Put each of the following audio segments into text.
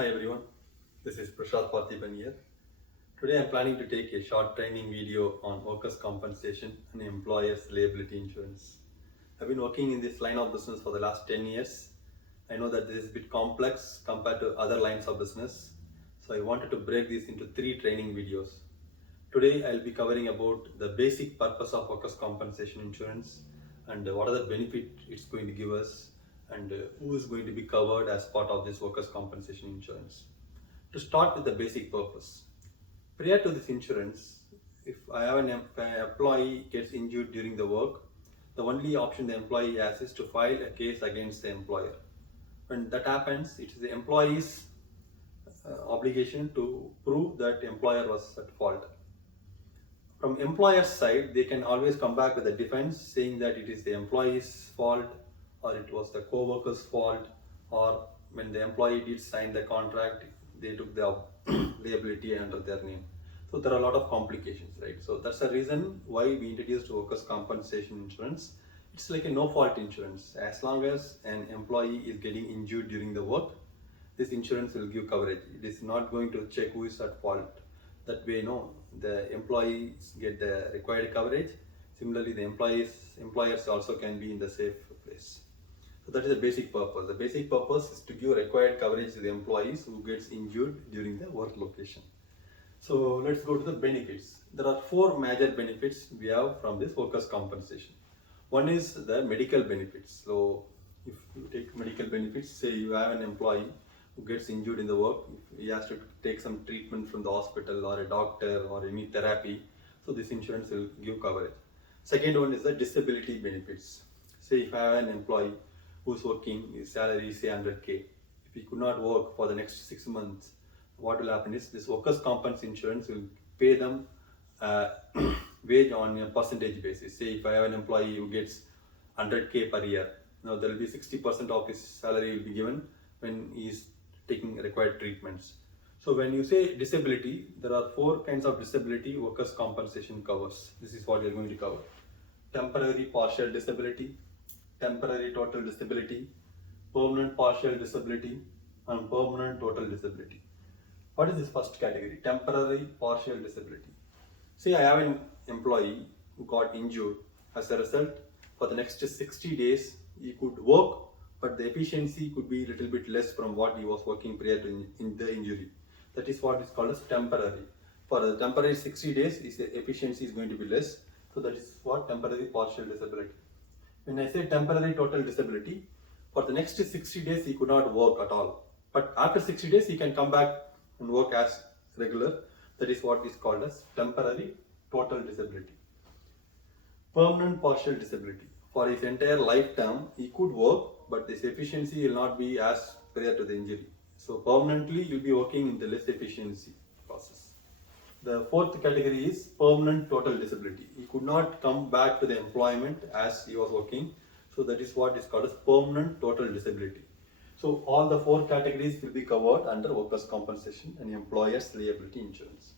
Hi everyone, this is Prashad Parthiban here. Today I'm planning to take a short training video on workers' compensation and employers' liability insurance. I've been working in this line of business for the last 10 years. I know that this is a bit complex compared to other lines of business, so I wanted to break this into 3 training videos. Today I'll be covering about the basic purpose of workers' compensation insurance and what are the benefits it's going to give us and who is going to be covered as part of this workers' compensation insurance. To start with the basic purpose. Prior to this insurance, if an employee gets injured during the work, the only option the employee has is to file a case against the employer. When that happens, it is the employee's obligation to prove that the employer was at fault. From employer's side, they can always come back with a defense saying that it is the employee's fault or it was the co-worker's fault, or when the employee did sign the contract, they took the liability under their name. So there are a lot of complications, right? So that's the reason why we introduced workers' compensation insurance. It's like a no-fault insurance. As long as an employee is getting injured during the work, this insurance will give coverage. It is not going to check who is at fault. That way, the employees get the required coverage. Similarly, the employers also can be in the safe place. So that is the basic purpose. The basic purpose is to give required coverage to the employees who gets injured during the work location. So let's go to the benefits. There are 4 major benefits we have from this workers' compensation. One is the medical benefits. So if you take medical benefits, say you have an employee who gets injured in the work, he has to take some treatment from the hospital or a doctor or any therapy, so this insurance will give coverage. Second one is the disability benefits. Say if I have an employee who's working, his salary is say 100k. If he could not work for the next 6 months, what will happen is this workers' compensation insurance will pay them wage on a percentage basis. Say if I have an employee who gets 100k per year, now there will be 60% of his salary will be given when he is taking required treatments. So when you say disability, there are 4 kinds of disability workers' compensation covers. This is what we are going to cover. Temporary partial disability, temporary total disability, permanent partial disability, and permanent total disability. What is this first category? Temporary partial disability. Say I have an employee who got injured. As a result, for the next 60 days, he could work, but the efficiency could be a little bit less from what he was working prior to the injury. That is what is called as temporary. For the temporary 60 days, his efficiency is going to be less. So that is what temporary partial disability. When I say temporary total disability, for the next 60 days he could not work at all. But after 60 days he can come back and work as regular. That is what is called as temporary total disability. Permanent partial disability. For his entire lifetime he could work, but his efficiency will not be as prior to the injury. So permanently he will be working in the less efficiency process. The 4th category is permanent total disability. He could not come back to the employment as he was working. So that is what is called as permanent total disability. So all the 4 categories will be covered under workers' compensation and employers' liability insurance.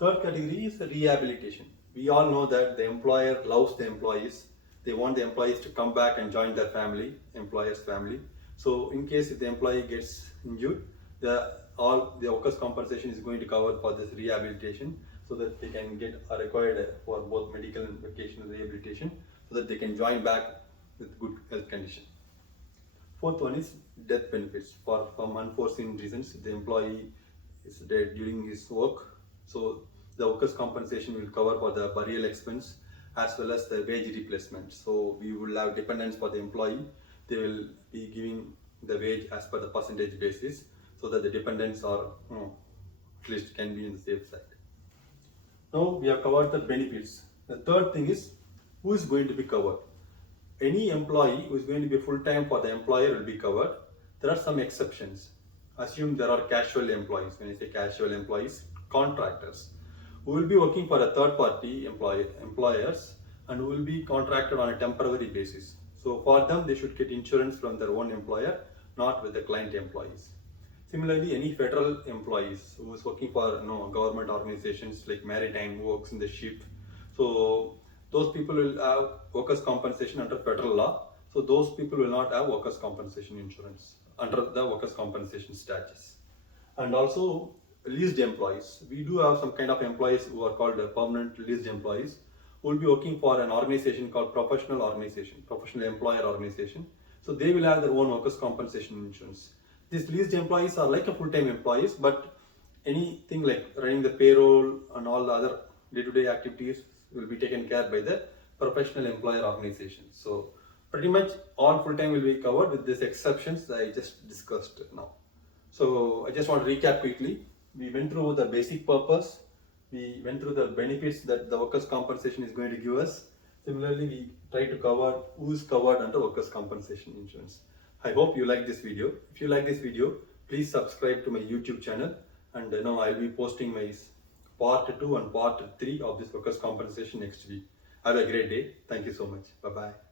3rd category is rehabilitation. We all know that the employer loves the employees. They want the employees to come back and join their family, employer's family. So in case if the employee gets injured, all the workers' compensation is going to cover for this rehabilitation, so that they can get required for both medical and vocational rehabilitation, so that they can join back with good health condition. 4th one is death benefits. From unforeseen reasons, the employee is dead during his work, so the workers' compensation will cover for the burial expense as well as the wage replacement. So we will have dependents for the employee. They will be giving the wage as per the percentage basis, so that the dependents are at least can be in the safe side. Now we have covered the benefits. The 3rd thing is who is going to be covered. Any employee who is going to be full-time for the employer will be covered. There are some exceptions. Assume there are casual employees. When I say casual employees, contractors who will be working for a third-party employers and who will be contracted on a temporary basis. So for them, they should get insurance from their own employer, not with the client employees. Similarly, any federal employees who is working for government organizations like maritime, who works in the ship, so those people will have workers' compensation under federal law. So those people will not have workers' compensation insurance. under the workers' compensation statutes. And also leased employees. We do have some kind of employees who are called permanent leased employees who will be working for an organization called professional employer organization. So they will have their own workers' compensation insurance. These leased employees are like a full-time employees, but anything like running the payroll and all the other day-to-day activities will be taken care by the professional employer organization. So pretty much all full-time will be covered with these exceptions I just discussed now. So I just want to recap quickly. We went through the basic purpose. We went through the benefits that the workers' compensation is going to give us. Similarly, we try to cover who is covered under workers' compensation insurance. I hope you like this video. If you like this video, please subscribe to my YouTube channel. And now I'll be posting my part 2 and part 3 of this workers' compensation next week. Have a great day. Thank you so much. Bye-bye.